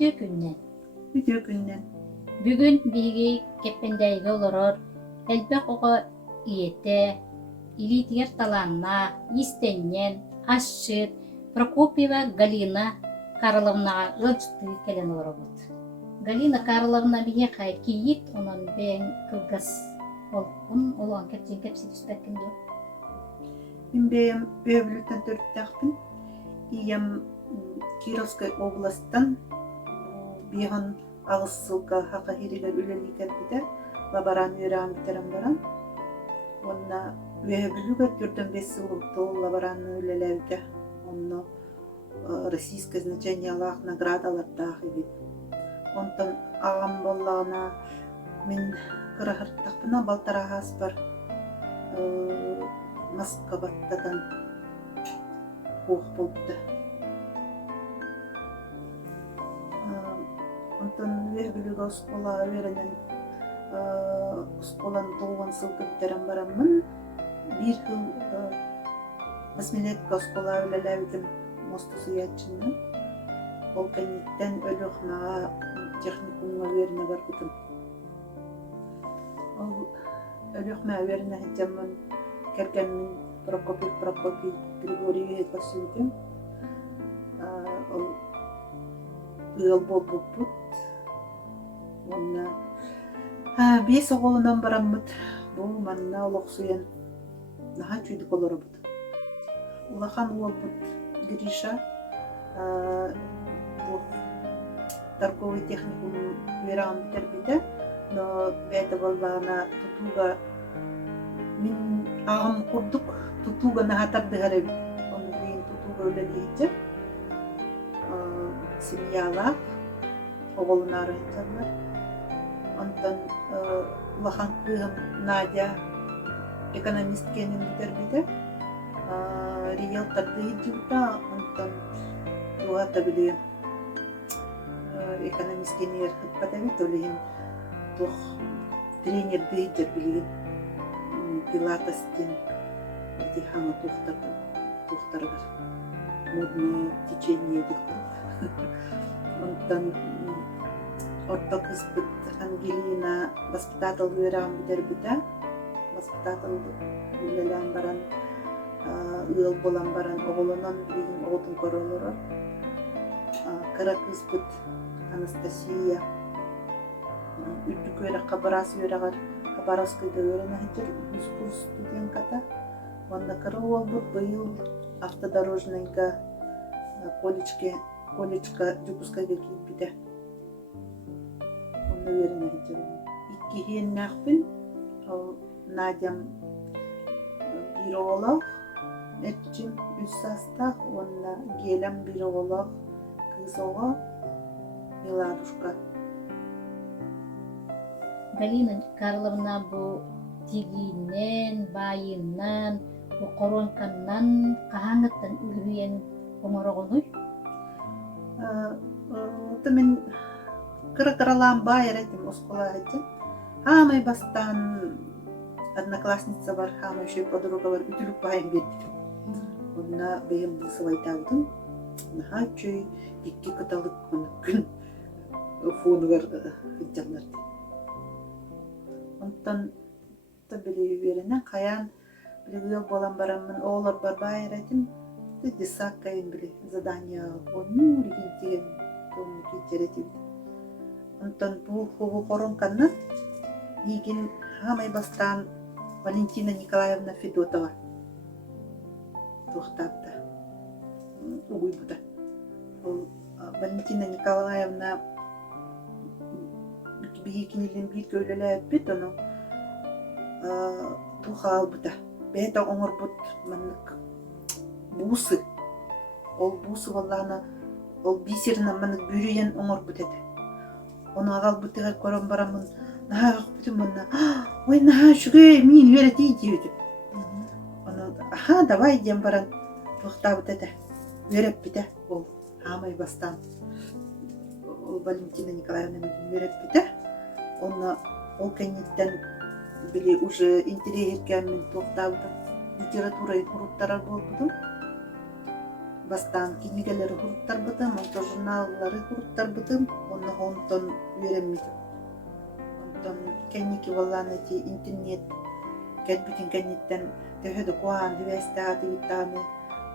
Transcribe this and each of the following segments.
Үтө күннен. Үтө күннен. Бүгүн биги кеппендейге олорор. Элбек ого иете, илитигер таланна, истеннен, ашшыт, Прокопьева Галина Карловнага ылжты келен олоробут. Галина Карловна биге кай киит, онон бен кылгас олкун, олон кепсин түспеккин ду. Мен бейім өбіліктен төрттіқпін. Ием Кировской областан бейхан ағыз сылға хақа херегер үлелі кәлбіде лабаран өрағын бітерін баран. Онна өбілігі түрден 5 сыл ұлты лабаран үлеләуді. Онна российское значение алақ наградалардағы ебет. Онтан ағам болағына мен қырағырттақпына балтарағас бар Москваттадан қоқ болыпты. Онтан өбілігі ұсқола өрінен ұсқолан 9 сыл көптерін барамын. Bir yıl Basmeletка ұсқола өлеләудің мостысы ятчынның. Ол кәнеттен өліғнаға техникумға өріне бар бұдым. Ол өліғна өріне хетемін Керкенmin Прокопий Григорьевич Васильевич ол ыл болбут. Онна 5 оғылынан бараммыт. Бұл манна олықсуен наға чүйдік оларабыд. Улахан олбут Гриша торговый техникум верағын бітербеді. Но это болғана тұтуға мен ағым құрдық тұтуға нағатарды ғарабы. Оны дейін тұтуға өлі дейді. Семьялақ оғылын арайынтанлар. Онтан лахан қығым Надя экономист кенін бітербеді. Риелтарды ежілді. Онтан туғата білейін. Экономист кенін ерхіппадабет олейін. Тұқ тренерді ежір білейін. Пилатестен эти хана тухтаргар модное течение деп. Онтан орток испыт Ангелина воспитатель верам битербита. Воспитатель үлелән баран, ыл болан баран оғылынан билген оғытын королары. Кырак испыт Анастасия үттік өрі қабарас өріғар Хабаровскайда өрені хетер курс студентката. Онда кыры олбут быйыл автодорожныйга колледжка Жукускайга киіп биде. Онда өрені хетер. Икки хен нақпын. Надям bir oğlak, etçim 3 sastaq, onunla gelem bir oğlak, kız oğa, Miladушка. Галина Карловна bu тигинен, байынан, коронканнан, кахаңыттан үлгүйен оңорогонуй? Мен кыры-кыралан байыр этим оскола этим. Хамай бастан одноклассница бар, хамай еще подруга бар, ütülük байын берді. Онна бейім бұлсы байтаудың. Наха чөй, икки кыталық күн фоны бар хитчанларды. Онтан білі веренен қаян білі болан барамын, оғылар бар байыр этим. Десак кайын білі задания onu регентеген тоны кетер етім. Онтан бұл хоғы коронканнан егін хамай бастан Валентина Николаевна Федотова тоқтапты. Угуй бұда. Валентина Николаевна бейкенелен бір көйлелі әппет, оны туға ал бұда. Бәйті оңыр бұд мәнік бусы. Ол бусы валлағына, ол бисеріна мәнік бүрейен оңыр бұд еді. Оны ағал бұдығар көрін барамын. Наға құптым онна, ой, наға шүге мен өреті дейді. Оны, аха, давай дем баран тоқтабы деді. Өреп біді, ол хамай бастан. Ол Валентина Николаевна мен өреп біді. Оны, ол кәнеттен біле уже интерьерге мен тоқтабы литература ғұрыптара болдым. бастан кинигелери хуруттарбытым, онто журналлары хуруттарбытым, онтон үйренмитим. Онтон кенники боллан эти интернет кэлбитин кенниттен төһөдө куаан дивестааты витааны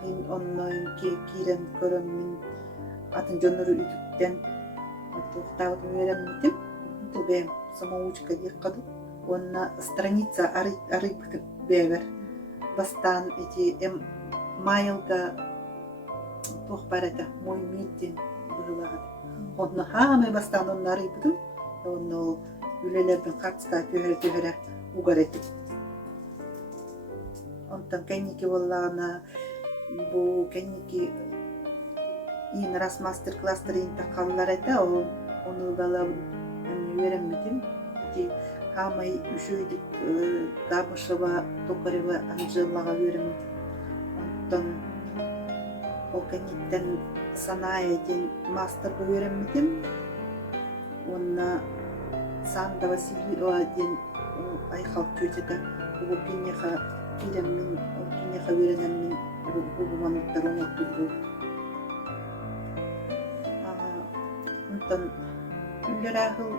хин онноин кирен көрөммин атын жонору үтүктен тухтаабыт үйренмитим. Тубем самоучка диққаду онна страница арыйбытым бевер бастан эти майлга тухпарата мой миттин быгылагат онна хаамы бастан онна арыйбытым онно үлелердин катска төһөрө угаретип онтан кенники боллаана бу кенники ин раз мастер класстарын такаллар эте ону бала үйренмитим ки хамай үшөйдүк Габышева Токарева Анжелага үйренмитим онтон ол кенниттен саная ден мастерга үйренмитим онна Санда Васильева ден айхал төтөтө бу кинеха киреммин кинеха үйренеммин бу мануттар оңоктурду онтон үллерахыл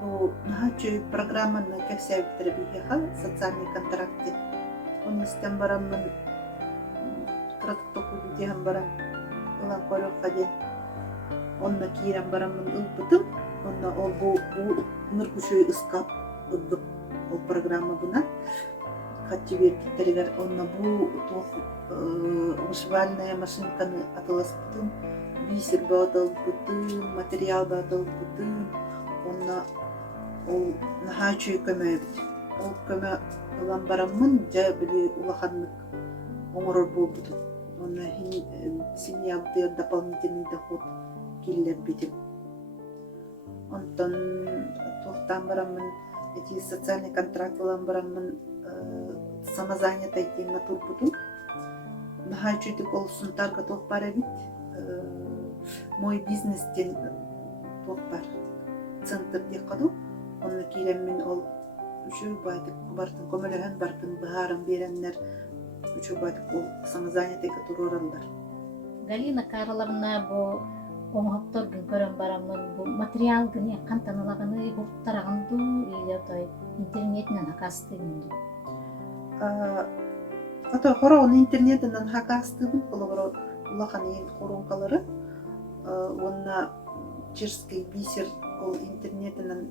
бу нахачы программаны кепсебиттер бихал социальный контракты он истен бараммын кратоку диган барам улан корокка ден онна кирен бараммын ылбытым онна ол бу нуркушуй ыскап ылдык ол программа буна хатчы бердиктеригер онна бу вышивальная машинканы атыласпытым бисер батылбытым материал батылбытым онна ол нахачы көмөбүт ол көмө ылан бараммын жа били улаханнык оңорор болбутум онна семьябыты дополнительный доход киллербитим онтон тохтан бараммын эти социальный контракт ылан бараммын самозанятый тема турбутум нахачыдык ол сунтарга тохпар эбит мой бизнестен тохпар центр декаду онна киреммин ол үчү байтык бартын көмөлөһөн бартын баарын береннер үчү байтык ол самозанятыйга туруралдар. Галина Карловна бу оңоптор көрөн барамын бу материал гыне кантанылаганы хуттарагынду или той интернетинен акастыгынды. Ата хорон интернетинен хакастыгын болгоро улаханын коронкалары онна чешский бисер ол интернетинен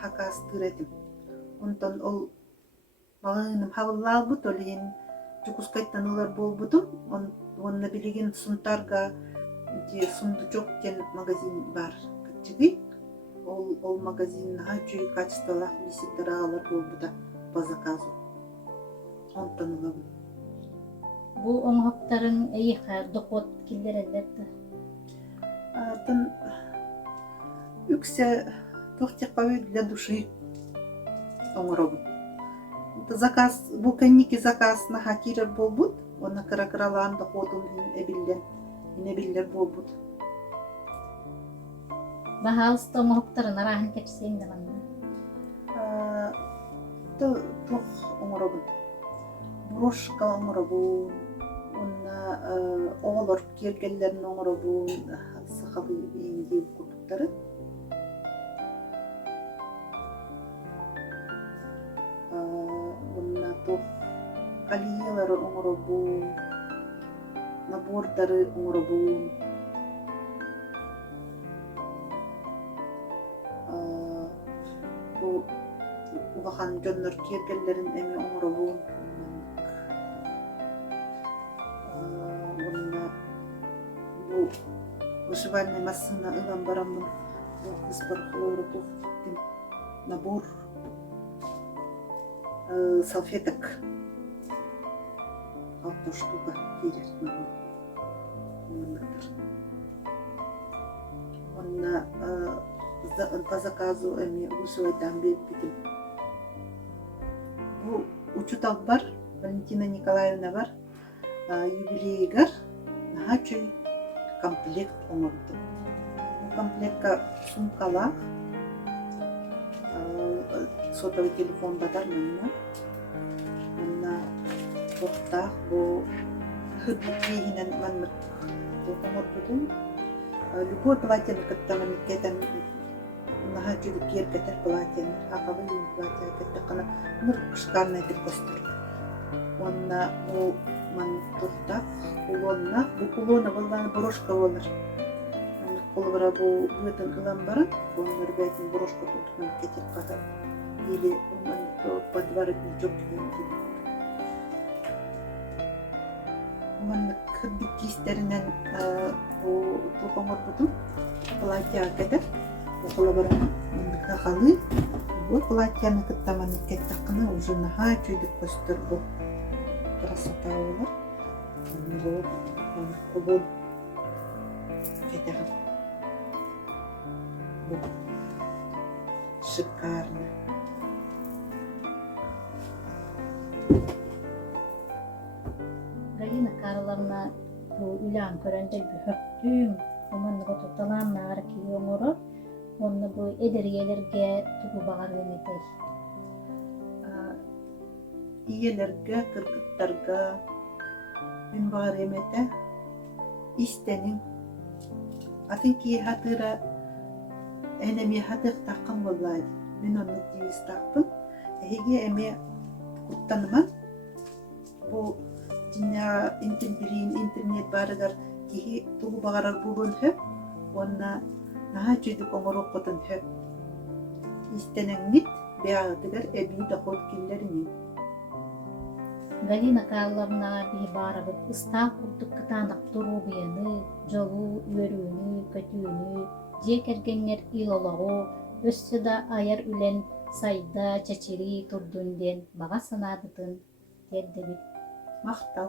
хакастыретим. Онтон ол багыным хабыллаабыт олин жукускайттанылар болбутум онна билеген сунтарга же сундучок ден магазин бар качыгы ол магазин хачы качестволах биситтераалар болбута по заказу онтон улабын Бу оңоптарын эйха доход килдерелерди. Атын үксе тохтякабы для души оңоробут. Заказ, бу кенники заказ на хакирер болбут, онна кыра-кыралаан доходун инебиллер болбут. Бахалста оңоптарын арахан кепсең да манна. Тох оңоробут. Брошка оңоробут. Онна оғолор келгеллерин оңоробут. Сахабы ийинди курдуктары. Онна тох калиелары оңоробут. Набордары оңоробут. Улахан жоннор келгеллерин эми оңоробут. Вышивальная машина ылан барамын кыздар хлора тоқтым набор салфеток 6 штука керек онна по заказу эми вышивайдан бербитим. Бу учутал бар Валентина Николаевна бар юбилейгар нахачы комплект оңорду. Бу комплектка сумкалар, сотовый телефон батар мына. Мына тоқтақ бу хыддыйхинен маннык тохоморбутун любой платьяны кыттаман кетен наха жүдүк киеркетер платьяны акабы юн платья кеттекана нур шикарный деп костур онна бу ман тухта улонна бу улона балланы борошка болар маннык болбара бу бытын ылам бара оннор бетин борошка тутман кетип ката или маннык подворотничок маннык хыддык кистеринен бу тухоморбутун платья кетер около бара мындык ахалы бу платьяны кыттаман кеттекана уже наха чүйдүк костур бу красота болар бу кобол кетеген бу шикарно Галина Карловна bu ulan körende bühöktüm. Omanlığı tutalan nara ki yoğuru. Onu bu ederiyelerge tubu bağır yönetey. iyelerge kırgıtlarga bin bağır emete istenin atın ki hatıra enemi hatır takım vallahi ben onu diyiz taktım hege eme kuttanıman bu dünya internet barıgar ki tuğu bağırar bulun hep ona naha çocuk omuru kutun hep istenen nit beğadıgar ebi dağıt killerini Галина Карловна bir barabıt ıslah kurduk kıtandak duru biyani, jolu, yörüğünü, kötüğünü, jekergenler ilolağı, össü da ayar ülen sayda çeçeri turdun den bağa sanadıtın, derdi bit. Maqtal